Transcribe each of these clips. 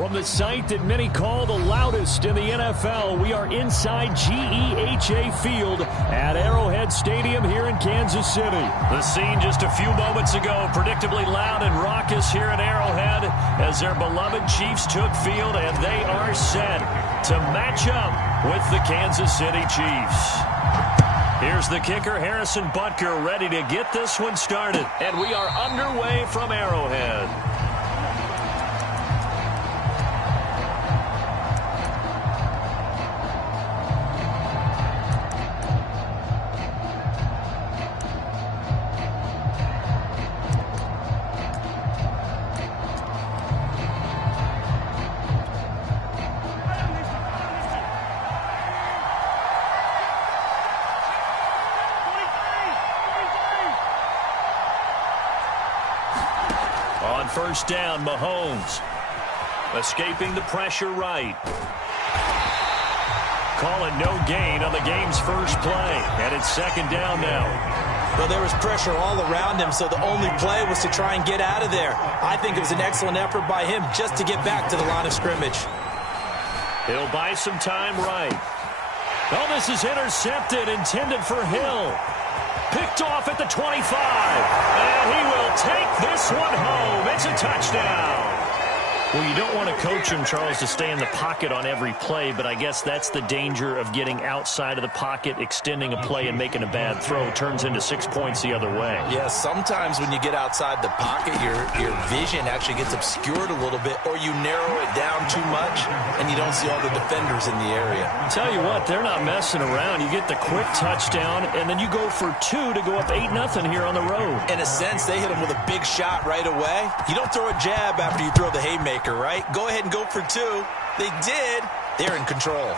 From the site that many call the loudest in the NFL, we are inside GEHA Field at Arrowhead Stadium here in Kansas City. The scene just a few moments ago, predictably loud and raucous here at Arrowhead as their beloved Chiefs took field, and they are set to match up with the Kansas City Chiefs. Here's the kicker, Harrison Butker, ready to get this one started. And we are underway from Arrowhead. First down, Mahomes. Escaping the pressure right. Calling no gain on the game's first play. And it's second down now. Well, there was pressure all around him, so the only play was to try and get out of there. I think it was an excellent effort by him just to get back to the line of scrimmage. He'll buy some time right. Oh, this is intercepted, intended for Hill. Picked off at the 25. And he will take this one home. It's a touchdown. Well, you don't want to coach him, Charles, to stay in the pocket on every play, but I guess that's the danger of getting outside of the pocket, extending a play, and making a bad throw. Turns into 6 points the other way. Yeah, sometimes when you get outside the pocket, your vision actually gets obscured a little bit, or you narrow it down too much, and you don't see all the defenders in the area. I'll tell you what, they're not messing around. You get the quick touchdown, and then you go for two to go up 8-0 here on the road. In a sense, they hit him with a big shot right away. You don't throw a jab after you throw the haymaker, right? Go ahead and go for two. They did. They're in control.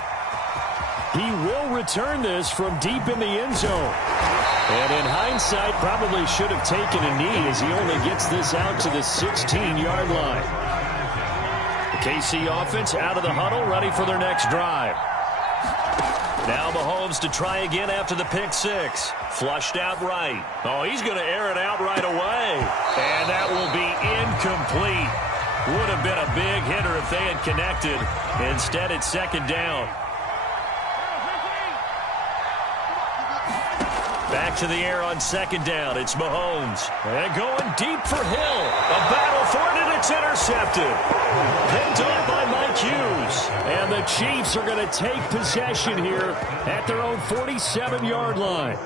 He will return this from deep in the end zone. And in hindsight, probably should have taken a knee as he only gets this out to the 16-yard line. The KC offense out of the huddle, ready for their next drive. Now Mahomes to try again after the pick six. Flushed out right. Oh, he's going to air it out right away. And that will be incomplete. Would have been a big hitter if they had connected. Instead, it's second down. Back to the air on second down. It's Mahomes. And going deep for Hill. A battle for it, and it's intercepted. Picked off by Mike Hughes. And the Chiefs are going to take possession here at their own 47-yard line.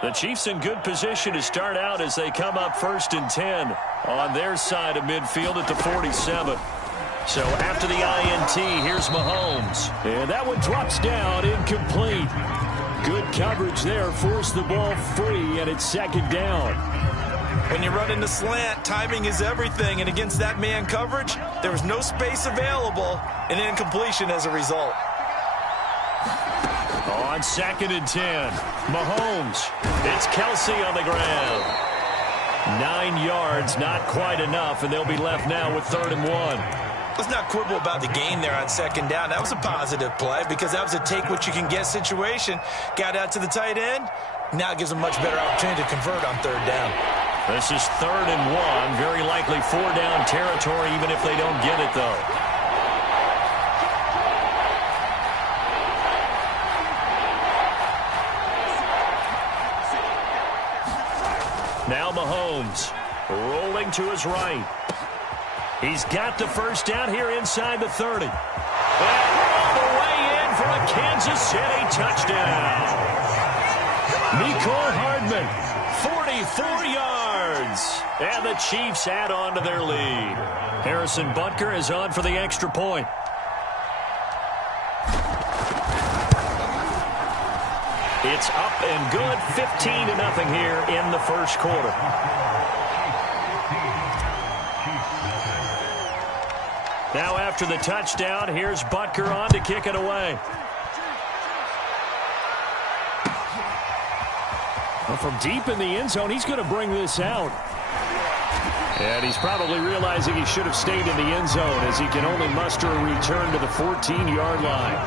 The Chiefs in good position to start out as they come up 1st and 10 on their side of midfield at the 47. So after the INT, here's Mahomes. And that one drops down, incomplete. Good coverage there, forced the ball free, and it's second down. When you run into slant, timing is everything, and against that man coverage, there was no space available, and incompletion as a result. On 2nd and 10, Mahomes. It's Kelsey on the ground. 9 yards, not quite enough, and they'll be left now with 3rd and 1. Let's not quibble about the gain there on second down. That was a positive play because that was a take-what-you-can-get situation. Got out to the tight end. Now it gives them a much better opportunity to convert on 3rd down. This is 3rd and 1. Very likely 4-down territory, even if they don't get it, though. Now Mahomes rolling to his right. He's got the first down here inside the 30. And all the way in for a Kansas City touchdown. Mecole Hardman, 44 yards. And the Chiefs add on to their lead. Harrison Butker is on for the extra point. It's up and good, 15-0 here in the first quarter. Now after the touchdown, here's Butker on to kick it away. Well, from deep in the end zone, he's going to bring this out. And he's probably realizing he should have stayed in the end zone as he can only muster a return to the 14-yard line.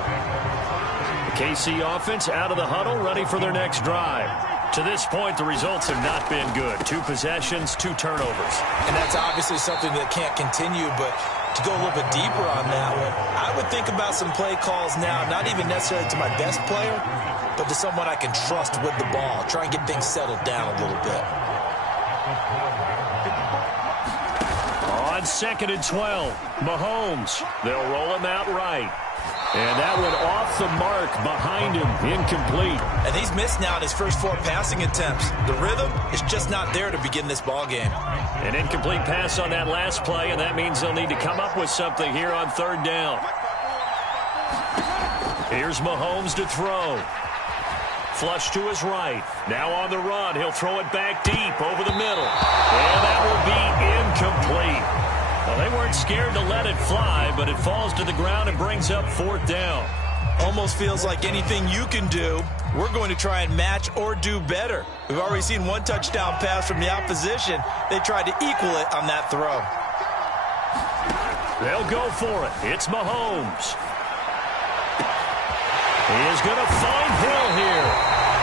The KC offense out of the huddle, ready for their next drive. To this point, the results have not been good. 2 possessions, 2 turnovers. And that's obviously something that can't continue, but to go a little bit deeper on that one, I would think about some play calls now, not even necessarily to my best player, but to someone I can trust with the ball. Try and get things settled down a little bit. On 2nd and 12, Mahomes. They'll roll him out right. And that one off the mark behind him, incomplete. And he's missed now in his first 4 passing attempts. The rhythm is just not there to begin this ball game. An incomplete pass on that last play, and that means they'll need to come up with something here on 3rd down. Here's Mahomes to throw. Flush to his right. Now on the run. He'll throw it back deep over the middle. And that will be incomplete. Well, they weren't scared to let it fly, but it falls to the ground and brings up 4th down. Almost feels like anything you can do, we're going to try and match or do better. We've already seen 1 touchdown pass from the opposition. They tried to equal it on that throw. They'll go for it. It's Mahomes. He is going to find Hill here.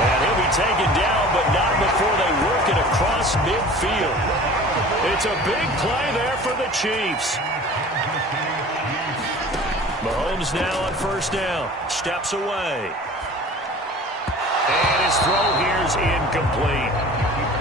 And he'll be taken down, but not before they work it across midfield. It's a big play there for the Chiefs. Mahomes now on 1st down. Steps away. And his throw here's incomplete.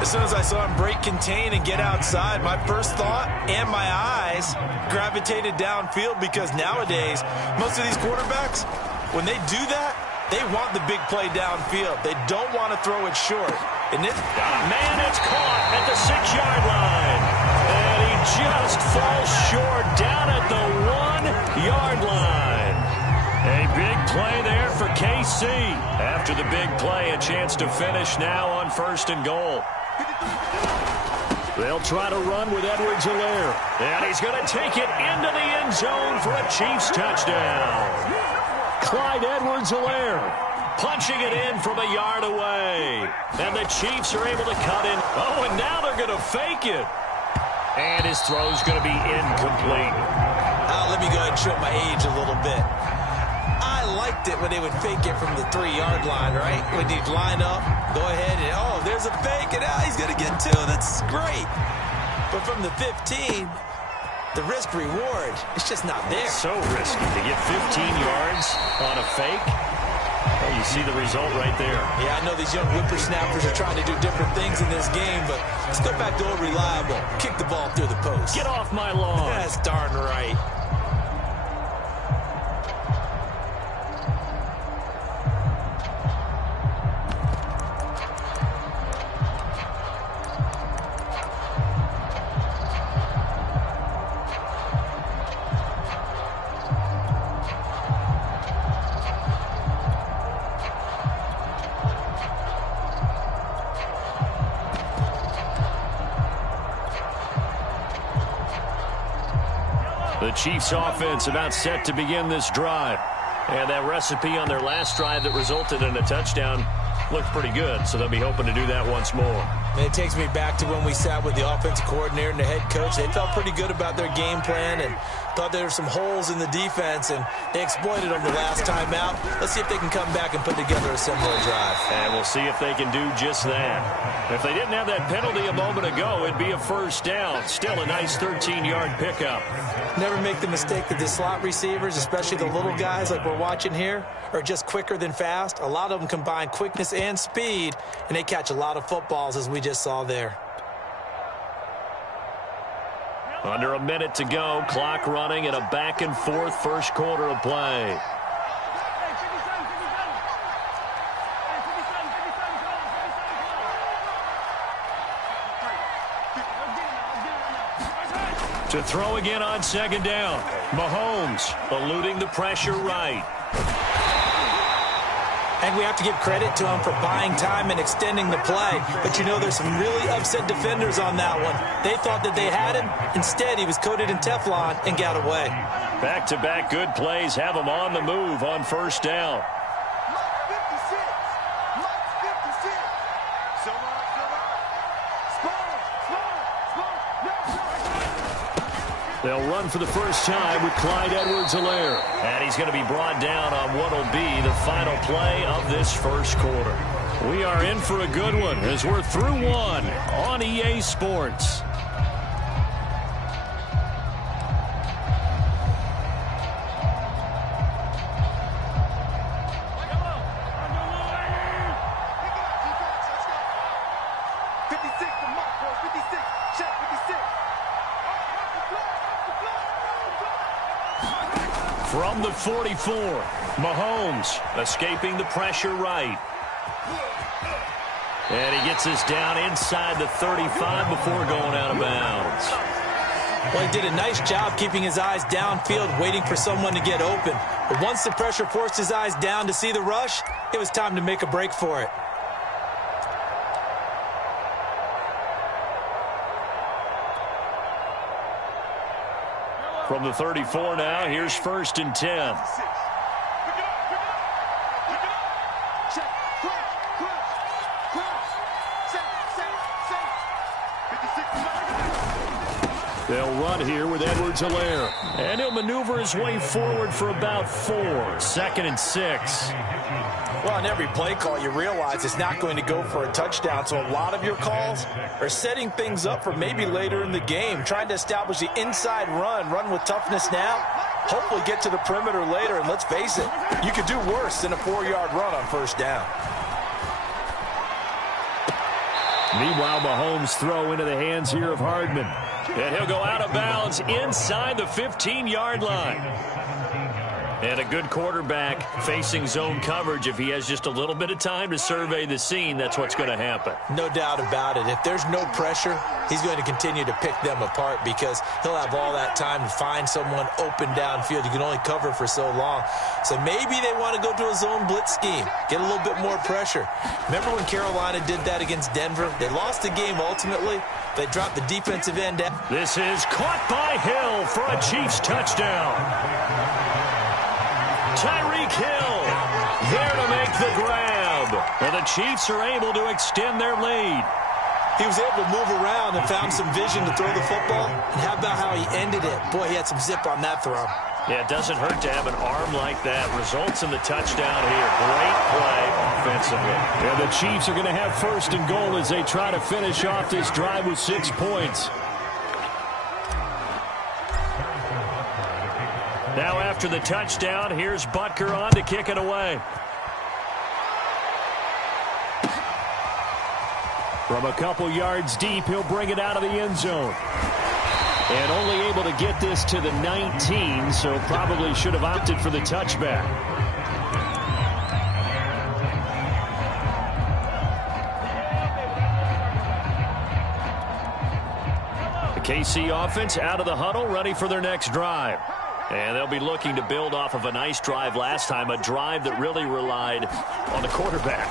As soon as I saw him break contain and get outside, my first thought and my eyes gravitated downfield, because nowadays, most of these quarterbacks, when they do that, they want the big play downfield. They don't want to throw it short. And man, it's caught at the 6-yard line. And he just falls short down at the 1-yard line. A big play there for KC. After the big play, a chance to finish now on 1st and goal. They'll try to run with Edwards-Helaire. And he's going to take it into the end zone for a Chiefs touchdown. Clyde Edwards-Helaire punching it in from a yard away. And the Chiefs are able to cut in. Oh, and now they're going to fake it. And his throw's going to be incomplete. Let me go ahead and show my age a little bit. I liked it when they would fake it from the 3-yard line, right? When you'd line up, go ahead and, oh, there's a fake, and he's going to get 2. That's great. But from the 15, the risk-reward, it's just not there. So risky to get 15 yards on a fake. Well, you see the result right there. Yeah, I know these young whippersnappers are trying to do different things in this game, but let's go back to old reliable. Kick the ball through the post. Get off my lawn. That's darn right. The Chiefs offense about set to begin this drive. And that recipe on their last drive that resulted in a touchdown looked pretty good, so they'll be hoping to do that once more. And it takes me back to when we sat with the offensive coordinator and the head coach. They felt pretty good about their game plan and thought there were some holes in the defense, and they exploited them the last time out. Let's see if they can come back and put together a similar drive. And we'll see if they can do just that. If they didn't have that penalty a moment ago, it'd be a 1st down. Still a nice 13-yard pickup. Never make the mistake that the slot receivers, especially the little guys like we're watching here, are just quicker than fast. A lot of them combine quickness and speed, and they catch a lot of footballs, as we just saw there. Under a minute to go, clock running in a back-and-forth 1st quarter of play. To throw again on 2nd down. Mahomes eluding the pressure right. And we have to give credit to him for buying time and extending the play. But you know, there's some really upset defenders on that one. They thought that they had him. Instead, he was coated in Teflon and got away. Back-to-back good plays have him on the move on 1st down. They'll run for the first time with Clyde Edwards-Helaire. And he's going to be brought down on what will be the final play of this 1st quarter. We are in for a good one as we're through one on EA Sports. From the 44, Mahomes escaping the pressure right. And he gets us down inside the 35 before going out of bounds. Well, he did a nice job keeping his eyes downfield, waiting for someone to get open. But once the pressure forced his eyes down to see the rush, it was time to make a break for it. From the 34 now, here's 1st and 10. They'll run here with Edwards-Helaire. And he'll maneuver his way forward for about 4. 2nd and 6. Well, on every play call, you realize it's not going to go for a touchdown. So a lot of your calls are setting things up for maybe later in the game, trying to establish the inside run with toughness now, hopefully get to the perimeter later. And let's face it, you could do worse than a 4-yard run on 1st down. Meanwhile, Mahomes' throw into the hands here of Hardman. And he'll go out of bounds inside the 15-yard line. And a good quarterback facing zone coverage. If he has just a little bit of time to survey the scene, that's what's going to happen. No doubt about it. If there's no pressure, he's going to continue to pick them apart because he'll have all that time to find someone open downfield. You can only cover for so long. So maybe they want to go to a zone blitz scheme, get a little bit more pressure. Remember when Carolina did that against Denver? They lost the game ultimately. They dropped the defensive end. This is caught by Hill for a Chiefs touchdown. Tyreek Hill there to make the grab. And the Chiefs are able to extend their lead. He was able to move around and found some vision to throw the football. And how about how he ended it? Boy, he had some zip on that throw. Yeah, it doesn't hurt to have an arm like that. Results in the touchdown here. Great play offensively. Yeah, the Chiefs are going to have 1st and goal as they try to finish off this drive with 6 points. Now after the touchdown, here's Butker on to kick it away. From a couple yards deep, he'll bring it out of the end zone. And only able to get this to the 19, so probably should have opted for the touchback. The KC offense out of the huddle, ready for their next drive. And they'll be looking to build off of a nice drive last time, a drive that really relied on the quarterback.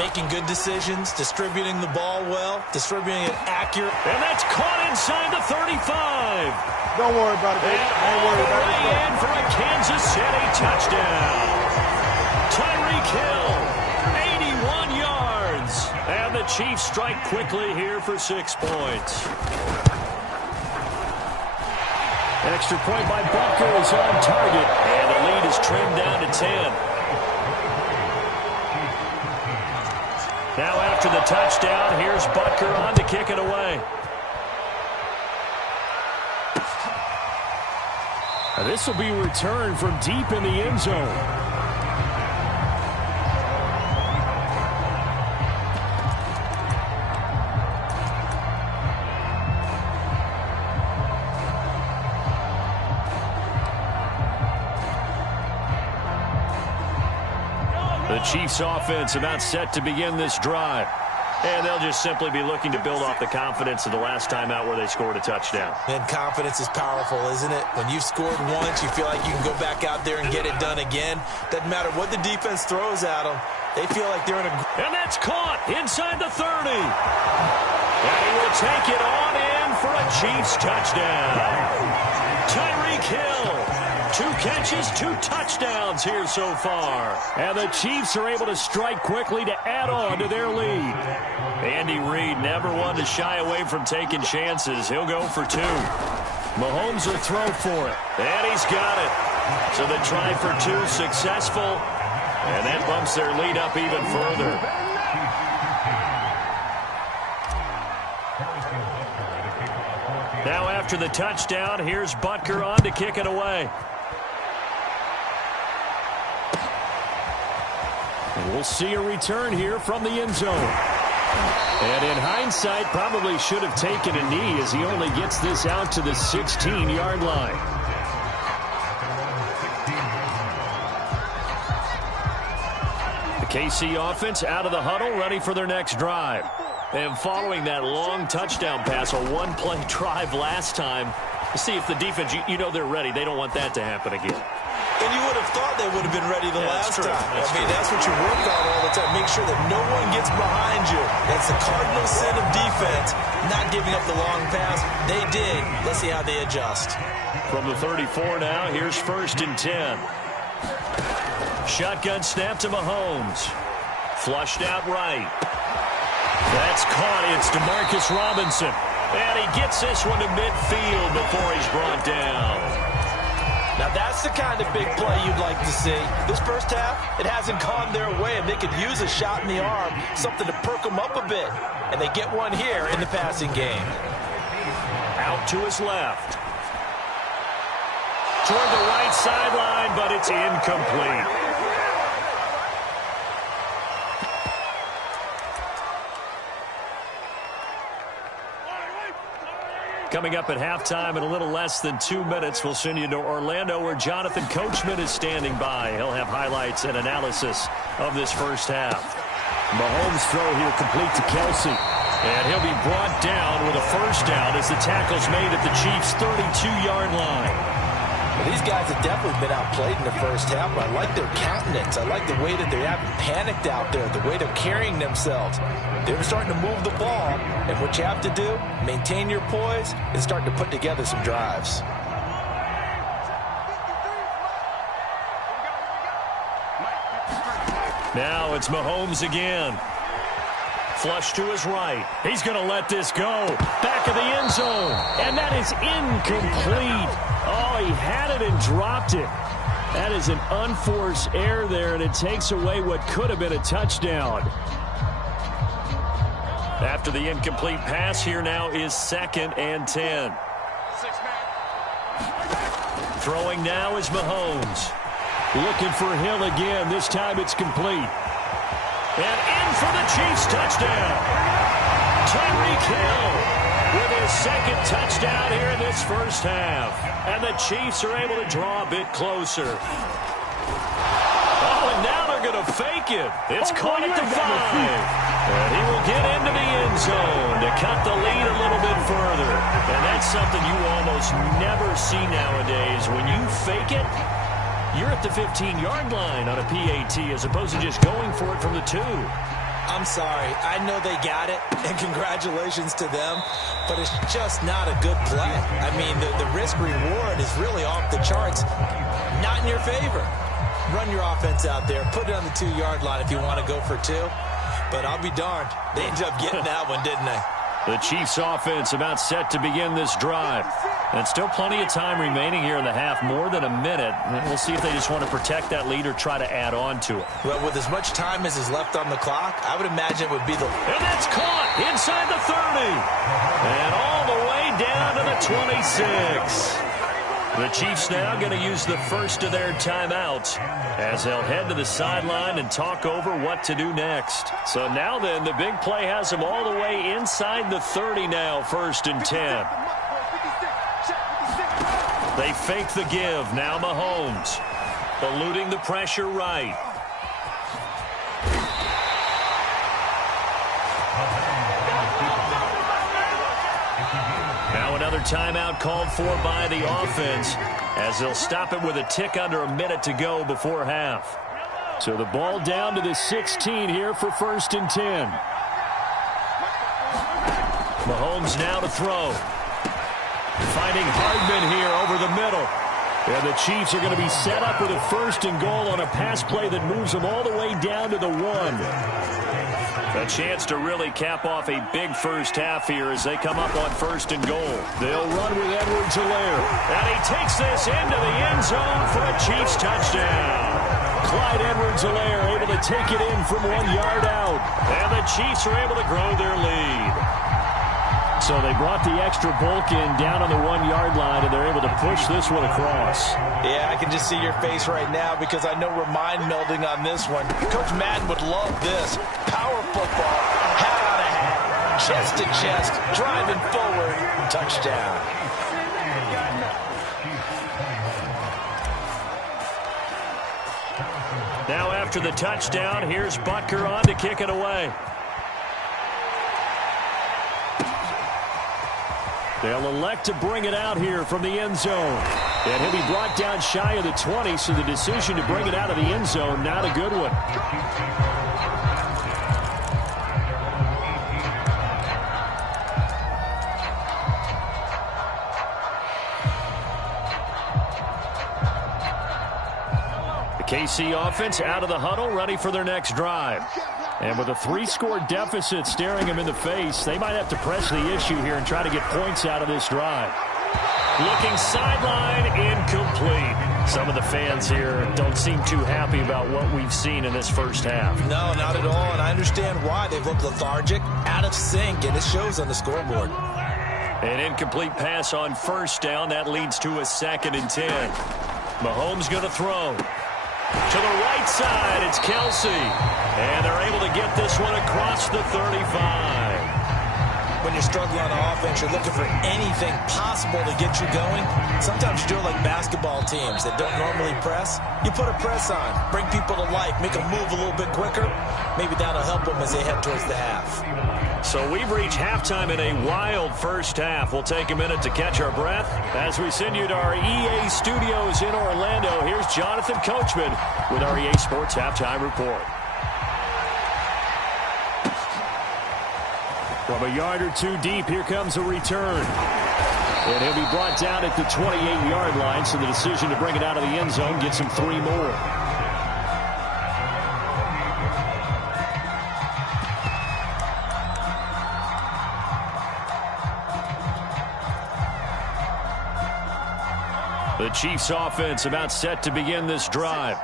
Making good decisions, distributing the ball well, distributing it accurate. And that's caught inside the 35. Don't worry about it, baby. And all the way in for a Kansas City touchdown. Tyreek Hill, 81 yards. And the Chiefs strike quickly here for 6 points. Extra point by Butker is on target. And the lead is trimmed down to 10. Now after the touchdown, here's Butker on to kick it away. This will be returned from deep in the end zone. The Chiefs offense about set to begin this drive. And they'll just simply be looking to build off the confidence of the last time out where they scored a touchdown. And confidence is powerful, isn't it? When you've scored once, you feel like you can go back out there and get it done again. Doesn't matter what the defense throws at them. They feel like they're in a... And that's caught inside the 30. And he will take it on in for a Chiefs touchdown. Tyreek Hill. 2 catches, 2 touchdowns here so far. And the Chiefs are able to strike quickly to add on to their lead. Andy Reid never one to shy away from taking chances. He'll go for 2. Mahomes will throw for it. And he's got it. So the try for 2 successful. And that bumps their lead up even further. Now after the touchdown, here's Butker on to kick it away. And we'll see a return here from the end zone. And in hindsight, probably should have taken a knee as he only gets this out to the 16-yard line. The KC offense out of the huddle, ready for their next drive. And following that long touchdown pass, a one-play drive last time, see if the defense, you know they're ready. They don't want that to happen again. And you would have thought they would have been ready the last time. That's what you work on all the time. Make sure that no one gets behind you. That's the cardinal sin of defense, not giving up the long pass. They did. Let's see how they adjust. From the 34 now, here's 1st and 10. Shotgun snap to Mahomes. Flushed out right. That's caught. It's DeMarcus Robinson. And he gets this one to midfield before he's brought down. Now that's the kind of big play you'd like to see. This first half, it hasn't gone their way, and they could use a shot in the arm, something to perk them up a bit. And they get one here in the passing game. Out to his left. Toward the right sideline, but it's incomplete. Coming up at halftime in a little less than 2 minutes, we'll send you to Orlando where Jonathan Coachman is standing by. He'll have highlights and analysis of this first half. Mahomes' throw here complete to Kelsey. And he'll be brought down with a first down as the tackle's made at the Chiefs' 32-yard line. Well, these guys have definitely been outplayed in the first half, but I like their countenance. I like the way that they haven't panicked out there, the way they're carrying themselves. They're starting to move the ball, and what you have to do, maintain your poise and start to put together some drives. Now it's Mahomes again. Flush to his right. He's going to let this go. Back of the end zone. And that is incomplete. Oh, he had it and dropped it. That is an unforced error there, and it takes away what could have been a touchdown. After the incomplete pass, here now is 2nd and 10. Throwing now is Mahomes. Looking for Hill again. This time it's complete. And in for the Chiefs touchdown. Tyreek Hill with his 2nd touchdown here in this first half. And the Chiefs are able to draw a bit closer. Oh, and now they're going to fake it. It's caught at the 5. And he will get into the end zone to cut the lead a little bit further. And that's something you almost never see nowadays. When you fake it, you're at the 15-yard line on a PAT as opposed to just going for it from the 2. I'm sorry. I know they got it, and congratulations to them, but it's just not a good play. I mean, the risk-reward is really off the charts. Not in your favor. Run your offense out there. Put it on the 2-yard line if you want to go for 2. But I'll be darned. They ended up getting that one, didn't they? The Chiefs offense about set to begin this drive. And still plenty of time remaining here in the half, more than a minute. And we'll see if they just want to protect that lead or try to add on to it. Well, with as much time as is left on the clock, I would imagine it would be the... And that's caught inside the 30. And all the way down to the 26. The Chiefs now going to use the first of their timeouts as they'll head to the sideline and talk over what to do next. So now then, the big play has them all the way inside the 30 now, 1st and 10. They fake the give. Now Mahomes eluding the pressure right. Now another timeout called for by the offense as they'll stop it with a tick under a minute to go before half. So the ball down to the 16 here for 1st and 10. Mahomes now to throw. Finding Hardman here over the middle. And the Chiefs are going to be set up with a 1st and goal on a pass play that moves them all the way down to the 1. A chance to really cap off a big first half here as they come up on 1st and goal. They'll run with Edwards-Helaire. And he takes this into the end zone for a Chiefs touchdown. Clyde Edwards-Helaire able to take it in from 1 yard out. And the Chiefs are able to grow their lead. So they brought the extra bulk in down on the 1 yard line, and they're able to push this one across. Yeah, I can just see your face right now because I know we're mind melding on this one. Coach Madden would love this. Power football, hat on a hat, chest to chest, driving forward, touchdown. Now after the touchdown, here's Butker on to kick it away. They'll elect to bring it out here from the end zone. And he'll be brought down shy of the 20, so the decision to bring it out of the end zone, not a good one. The KC offense out of the huddle, ready for their next drive. And with a 3-score deficit staring them in the face, they might have to press the issue here and try to get points out of this drive. Looking sideline, incomplete. Some of the fans here don't seem too happy about what we've seen in this first half. No, not at all, and I understand why. They've looked lethargic, out of sync, and it shows on the scoreboard. An incomplete pass on first down. That leads to a 2nd and 10. Mahomes going to throw. To the right side, it's Kelsey. And they're able to get this one across the 35. When you're struggling on offense, you're looking for anything possible to get you going. Sometimes you do it like basketball teams that don't normally press. You put a press on, bring people to life, make them move a little bit quicker. Maybe that'll help them as they head towards the half. So we've reached halftime in a wild first half. We'll take a minute to catch our breath as we send you to our EA studios in Orlando. Here's Jonathan Coachman with our EA Sports Halftime Report. From a yard or two deep, here comes a return. And he'll be brought down at the 28-yard line, so the decision to bring it out of the end zone gets him 3 more. The Chiefs offense about set to begin this drive.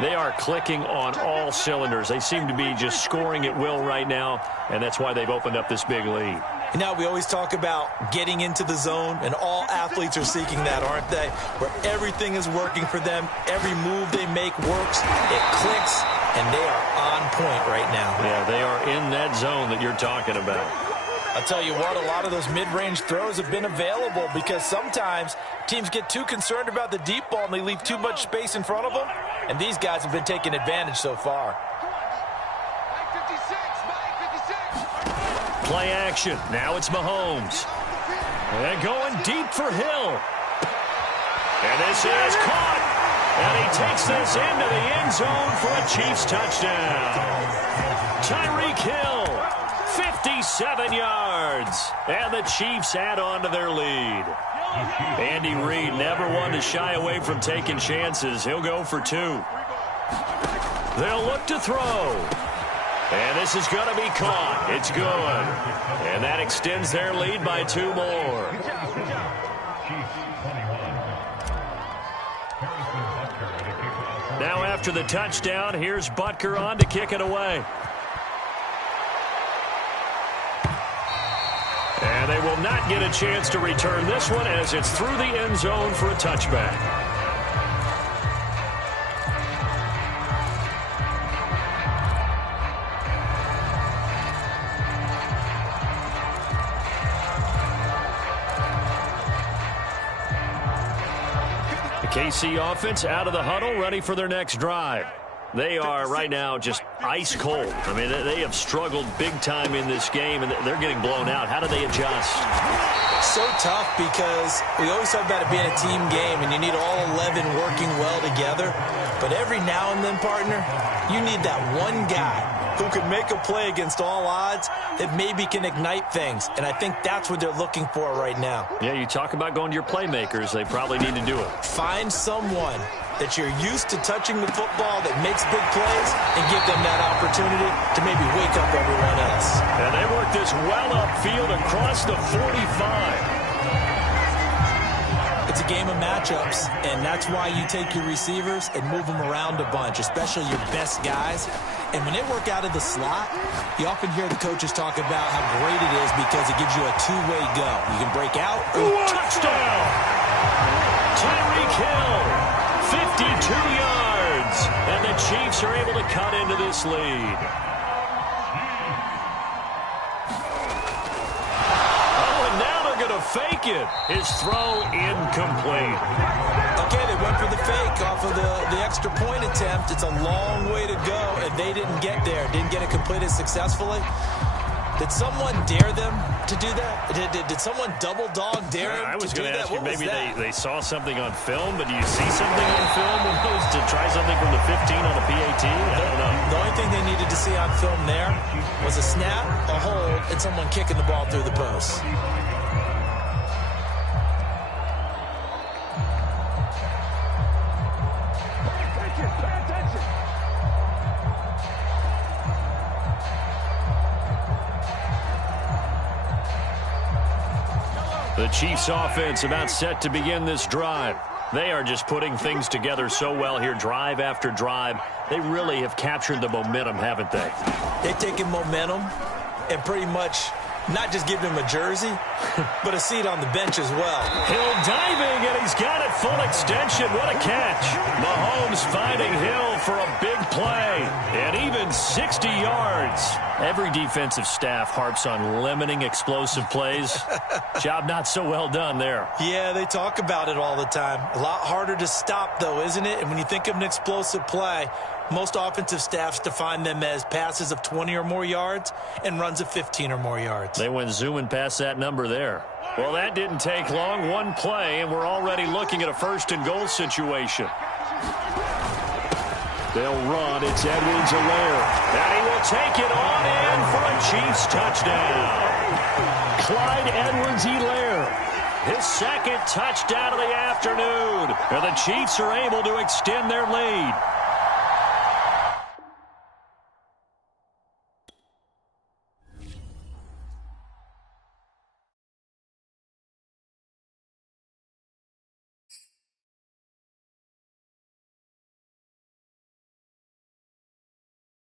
They are clicking on all cylinders. They seem to be just scoring at will right now, and that's why they've opened up this big lead. Now, we always talk about getting into the zone, and all athletes are seeking that, aren't they? Where everything is working for them. Every move they make works. It clicks, and they are on point right now. Yeah, they are in that zone that you're talking about. I'll tell you what, a lot of those mid-range throws have been available because sometimes teams get too concerned about the deep ball and they leave too much space in front of them, and these guys have been taking advantage so far. Play action. Now it's Mahomes. And going deep for Hill. And this is caught. And he takes this into the end zone for a Chiefs touchdown. Tyreek Hill, 57 yards. And the Chiefs add on to their lead. Andy Reid never one to shy away from taking chances. He'll go for 2. They'll look to throw. And this is going to be caught. It's good. And that extends their lead by 2 more. Now after the touchdown, here's Butker on to kick it away. And they will not get a chance to return this one as it's through the end zone for a touchback. The KC offense out of the huddle, ready for their next drive. They are right now just ice cold. I mean, they have struggled big time in this game, and they're getting blown out. How do they adjust? So tough because we always talk about it being a team game, and you need all 11 working well together. But every now and then, partner, you need that one guy who can make a play against all odds that maybe can ignite things. And I think that's what they're looking for right now. Yeah, you talk about going to your playmakers. They probably need to do it. Find someone that you're used to touching the football that makes big plays and give them that opportunity to maybe wake up everyone else. And they work this well upfield across the 45. It's a game of matchups, and that's why you take your receivers and move them around a bunch, especially your best guys. And when they work out of the slot, you often hear the coaches talk about how great it is because it gives you a two-way go. You can break out or touchdown! Tyreek Hill, 52 yards, and the Chiefs are able to cut into this lead. Fake it. His throw incomplete. Okay, they went for the fake off of the extra point attempt. It's a long way to go, and they didn't get there. Didn't get it completed successfully. Did someone dare them to do that? Did someone double dog dare them I was going to ask you, maybe they saw something on film, but do you see something on film when those to try something from the 15 on a PAT? I don't know. The only thing they needed to see on film there was a snap, a hold, and someone kicking the ball through the post. The Chiefs offense about set to begin this drive. They are just putting things together so well here, drive after drive. They really have captured the momentum, haven't they? They've taken momentum and pretty much not just given him a jersey, but a seat on the bench as well. Hill diving, and he's got it full extension. What a catch. Mahomes finding Hill for a big play, and even 60 yards. Every defensive staff harps on limiting explosive plays. Job not so well done there. Yeah, they talk about it all the time. A lot harder to stop, though, isn't it? And when you think of an explosive play, most offensive staffs define them as passes of 20 or more yards and runs of 15 or more yards. They went zooming past that number there. Well, that didn't take long. One play, and we're already looking at a first-and-goal situation. They'll run. It's Edwards-Helaire. And he will take it on in for a Chiefs touchdown. Clyde Edwards-Helaire, his second touchdown of the afternoon. And the Chiefs are able to extend their lead.